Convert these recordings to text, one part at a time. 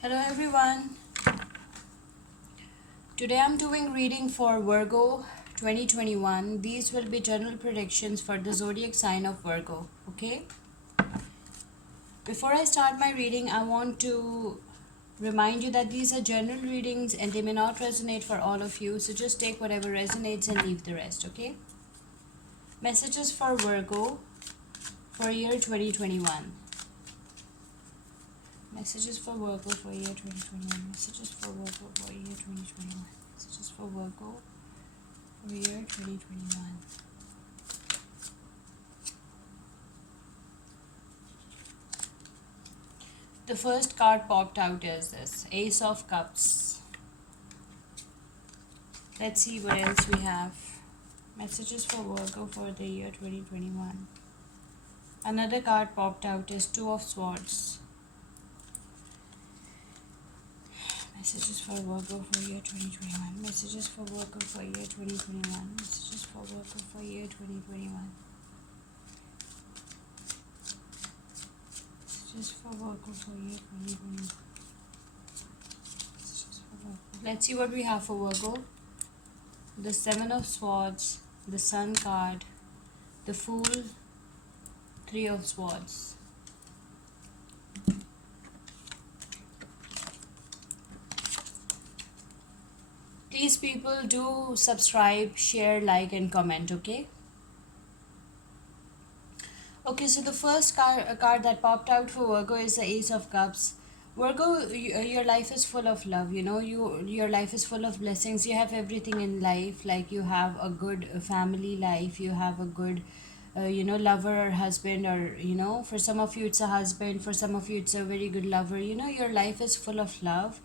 Hello everyone. Today I'm doing reading for Virgo 2021. These will be general predictions for the zodiac sign of Virgo. Okay? Before I start my reading, I want to remind you that these are general readings and they may not resonate for all of you. So just take whatever resonates and leave the rest. Okay? Messages for Virgo for year 2021. Messages for Virgo for year 2021. Messages for Virgo for year 2021. Messages for Virgo for year 2021. The first card popped out is this Ace of Cups. Let's see what else we have. Messages for Virgo for the year 2021. Another card popped out is Two of Swords. Messages for Virgo for year 2021. Messages for Virgo for year 2021. Messages for Virgo for year 2021. Messages for Virgo for year 2021. Messages for Virgo. Let's see what we have for Virgo. The Seven of Swords, the Sun card, the Fool, Three of Swords. Please people do subscribe, share, like and comment, okay? Okay, so the first card that popped out for Virgo is the Ace of Cups. Virgo, your life is full of love, you know, your life is full of blessings. You have everything in life, like you have a good family life, you have a good lover or husband, or for some of you it's a husband, for some of you it's a very good lover. Your life is full of love.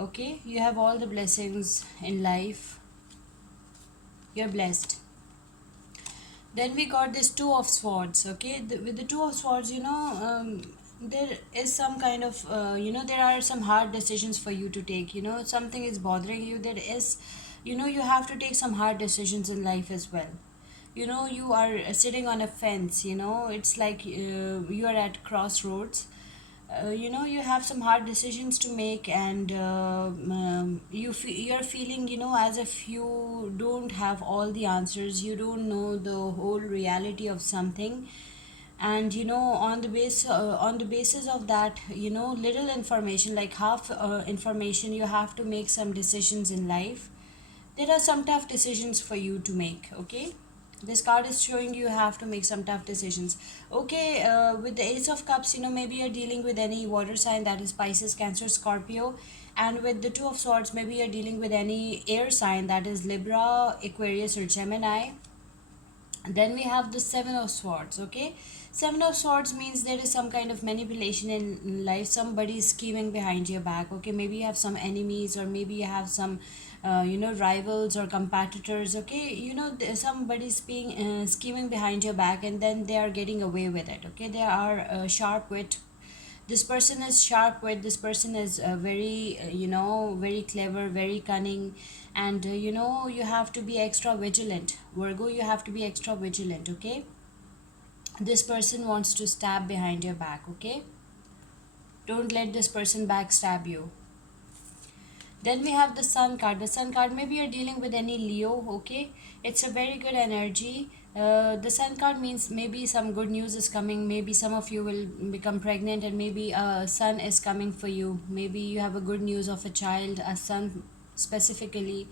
Okay, you have all the blessings in life. You're blessed. Then we got this Two of Swords. Okay, with the Two of Swords, there is some kind of there are some hard decisions for you to take. Something is bothering you. There is, you have to take some hard decisions in life as well. You are sitting on a fence. It's like you are at crossroads. You have some hard decisions to make, and you're feeling, as if you don't have all the answers, you don't know the whole reality of something. And on the basis of that, little information, like half information, you have to make some decisions in life. There are some tough decisions for you to make. Okay, this card is showing you have to make some tough decisions. Okay, with the Ace of Cups, maybe you're dealing with any water sign, that is Pisces, Cancer, Scorpio. And with the Two of Swords, maybe you're dealing with any air sign, that is Libra, Aquarius or Gemini. And then we have the Seven of Swords. Okay, Seven of Swords means there is some kind of manipulation in life. Somebody is scheming behind your back. Okay, maybe you have some enemies, or maybe you have some rivals or competitors. Okay, somebody's being scheming behind your back, and then they are getting away with it. Okay, they are sharp wit. This person is sharp wit. This person is very very clever, very cunning. And you have to be extra vigilant, Virgo. You have to be extra vigilant. Okay, this person wants to stab behind your back. Okay, don't let this person backstab you. Then we have the Sun card. The Sun card, maybe you're dealing with any Leo. Okay, it's a very good energy. The Sun card means maybe some good news is coming. Maybe some of you will become pregnant, and maybe a son is coming for you. Maybe you have a good news of a child, a son specifically.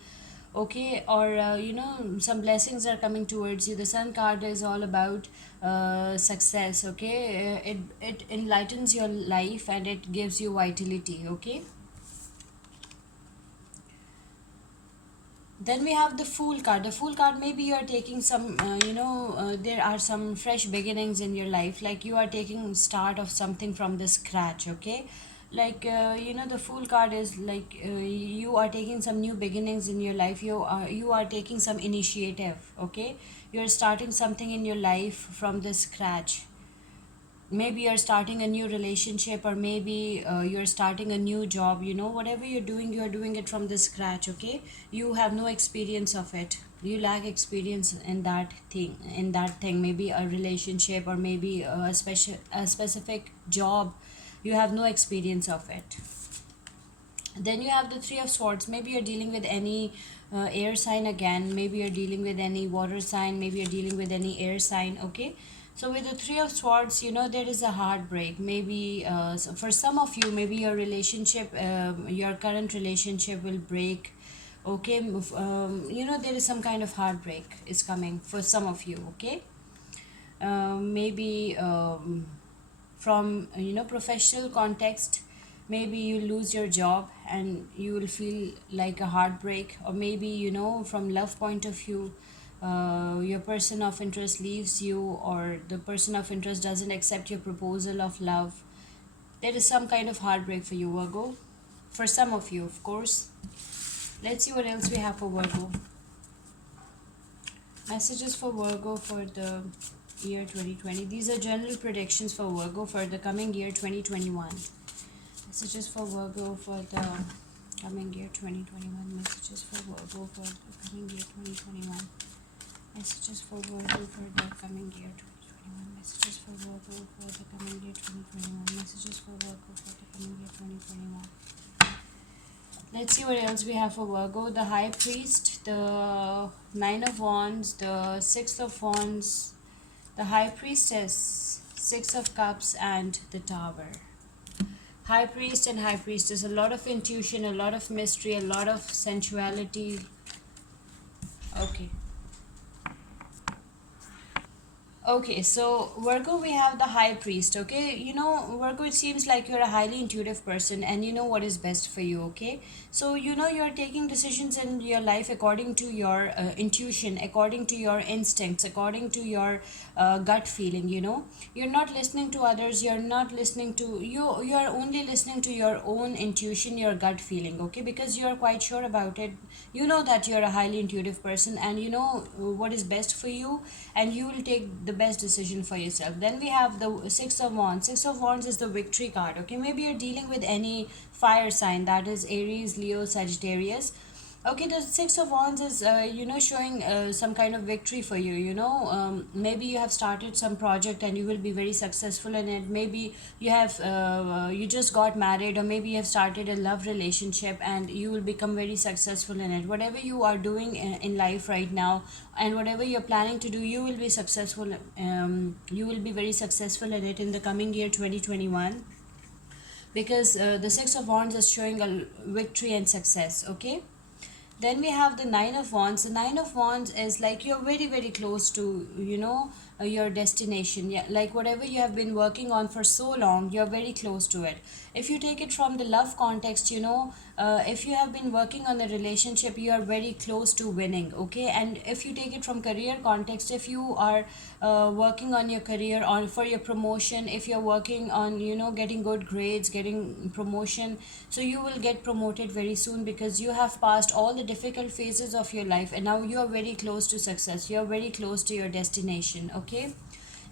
Okay, or some blessings are coming towards you. The Sun card is all about success. Okay, it enlightens your life and it gives you vitality. Okay. Then we have the Fool card. The Fool card, maybe you are taking some, there are some fresh beginnings in your life. Like you are taking start of something from the scratch. Okay, like the Fool card is like you are taking some new beginnings in your life. You are taking some initiative. Okay, you are starting something in your life from the scratch. Maybe you're starting a new relationship, or maybe you're starting a new job. Whatever you're doing it from the scratch. Okay, you have no experience of it. You lack experience in that thing, maybe a relationship, or maybe a specific job. You have no experience of it. Then you have the three of swords. Maybe you're dealing with any air sign again, maybe you're dealing with any water sign, maybe you're dealing with any air sign. Okay, so with the three of swords, there is a heartbreak. Maybe so for some of you, maybe your relationship, your current relationship will break. Okay, there is some kind of heartbreak is coming for some of you. Okay, maybe from professional context, maybe you lose your job and you will feel like a heartbreak. Or maybe from love point of view, your person of interest leaves you, or the person of interest doesn't accept your proposal of love. There is some kind of heartbreak for you, Virgo, for some of you, of course. Let's see what else we have for Virgo. Messages for Virgo for the year 2020. These are general predictions for Virgo for the coming year 2021. Messages for Virgo for the coming year 2021. Messages for Virgo for the coming year 2021. Messages for Virgo for the coming year 2021. Messages for Virgo for the coming year 2021. Messages for Virgo for the coming year 2021. Let's see what else we have for Virgo. The High Priest, the Nine of Wands, the Six of Wands, the High Priestess, Six of Cups, and the Tower. High Priest and High Priestess, a lot of intuition, a lot of mystery, a lot of sensuality. Okay. Okay, so Virgo, we have the High Priest. Okay, Virgo, it seems like you're a highly intuitive person and you know what is best for you. Okay, so you're taking decisions in your life according to your intuition, according to your instincts, according to your gut feeling. You're not listening to others, you're not listening to you are only listening to your own intuition, your gut feeling. Okay, because you're quite sure about it. You know that you're a highly intuitive person and you know what is best for you, and you will take the best decision for yourself. Then we have the Six of Wands. Six of Wands is the victory card. Okay, maybe you're dealing with any fire sign, that is Aries, Leo, Sagittarius. Okay, the Six of Wands is showing some kind of victory for you. Maybe you have started some project and you will be very successful in it. Maybe you just got married, or maybe you have started a love relationship and you will become very successful in it. Whatever you are doing in life right now, and whatever you're planning to do, you will be successful. You will be very successful in it in the coming year 2021, because the Six of Wands is showing a victory and success. Okay, then we have the Nine of Wands. The Nine of Wands is like you're very, very close to, your destination. Yeah, like whatever you have been working on for so long, you're very close to it. If you take it from the love context, if you have been working on a relationship, you are very close to winning. Okay, and if you take it from career context, if you are working on your career, on for your promotion, if you're working on getting good grades, getting promotion, so you will get promoted very soon, because you have passed all the difficult phases of your life and now you are very close to success, you are very close to your destination. Okay,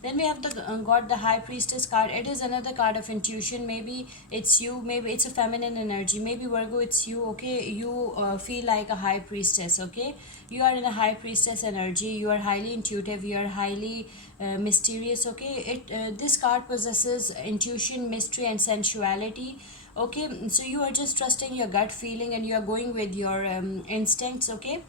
then we have got the High Priestess card. It is another card of intuition. Maybe it's you, maybe it's a feminine energy, maybe Virgo, it's you. Okay, you feel like a high priestess. Okay, you are in a high priestess energy, you are highly intuitive, you are highly mysterious. Okay, it this card possesses intuition, mystery, and sensuality. Okay, so you are just trusting your gut feeling and you are going with your instincts. Okay,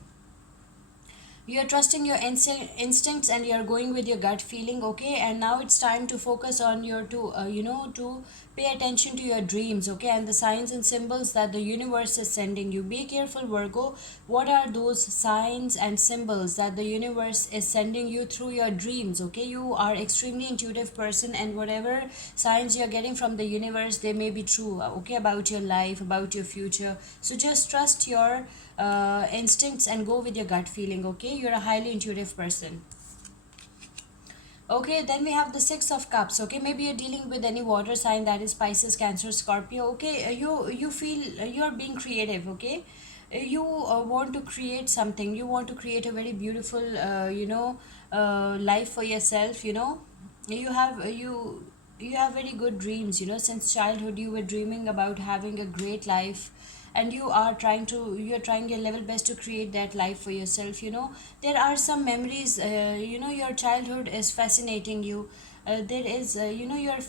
you're trusting your instincts and you're going with your gut feeling. Okay, and now it's time to focus on your to pay attention to your dreams. Okay, and the signs and symbols that the universe is sending you. Be careful, Virgo. What are those signs and symbols that the universe is sending you through your dreams? Okay, you are extremely intuitive person, and whatever signs you're getting from the universe, they may be true. Okay, about your life, about your future. So just trust your instincts and go with your gut feeling. Okay, you're a highly intuitive person. Okay, then we have the Six of Cups. Okay, maybe you're dealing with any water sign, that is Pisces, Cancer, Scorpio. Okay, you feel you're being creative. Okay, you want to create something, you want to create a very beautiful life for yourself. You have very good dreams. Since childhood you were dreaming about having a great life, and you're trying your level best to create that life for yourself. There are some memories. Your childhood is fascinating you. there is you're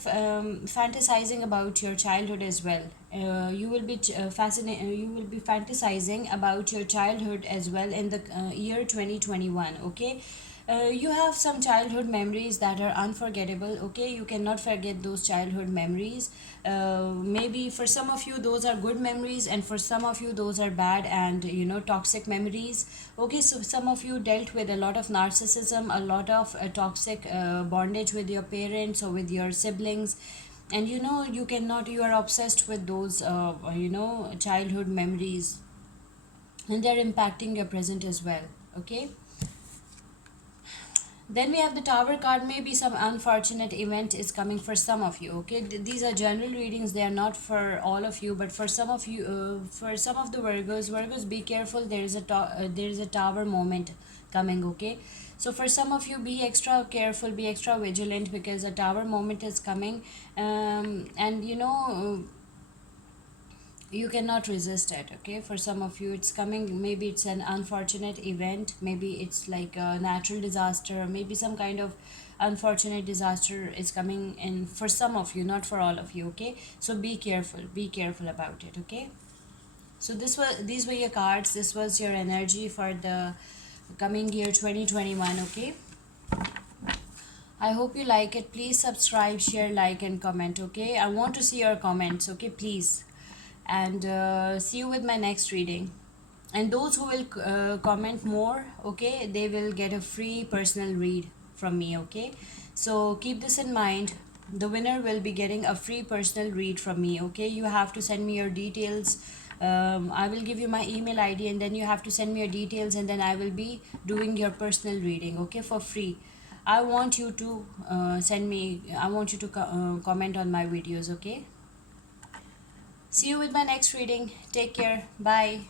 fantasizing about your childhood as well. You will be fantasizing about your childhood as well in the year 2021. Okay, you have some childhood memories that are unforgettable. Okay, you cannot forget those childhood memories. Maybe for some of you those are good memories, and for some of you those are bad and toxic memories. Okay, so some of you dealt with a lot of narcissism, a lot of toxic bondage with your parents or with your siblings, and you are obsessed with those childhood memories, and they're impacting your present as well. Okay, then we have the tower card. Maybe some unfortunate event is coming for some of you. Okay, these are general readings, they are not for all of you, but for some of you, for some of the Virgos, be careful. There is a tower moment coming. Okay, so for some of you, be extra careful, be extra vigilant, because a tower moment is coming. And you cannot resist it. Okay, for some of you it's coming. Maybe it's an unfortunate event, maybe it's like a natural disaster, or maybe some kind of unfortunate disaster is coming in for some of you, not for all of you. Okay, so be careful about it. Okay, so these were your cards. This was your energy for the coming year 2021. Okay, I hope you like it. Please subscribe, share, like, and comment. Okay, I want to see your comments. Okay, please. And see you with my next reading. And those who will comment more, okay, they will get a free personal read from me. Okay, so keep this in mind. The winner will be getting a free personal read from me. Okay, you have to send me your details. I will give you my email ID, and then you have to send me your details, and then I will be doing your personal reading. Okay, for free. I want you to I want you to comment on my videos. Okay, see you with my next reading. Take care. Bye.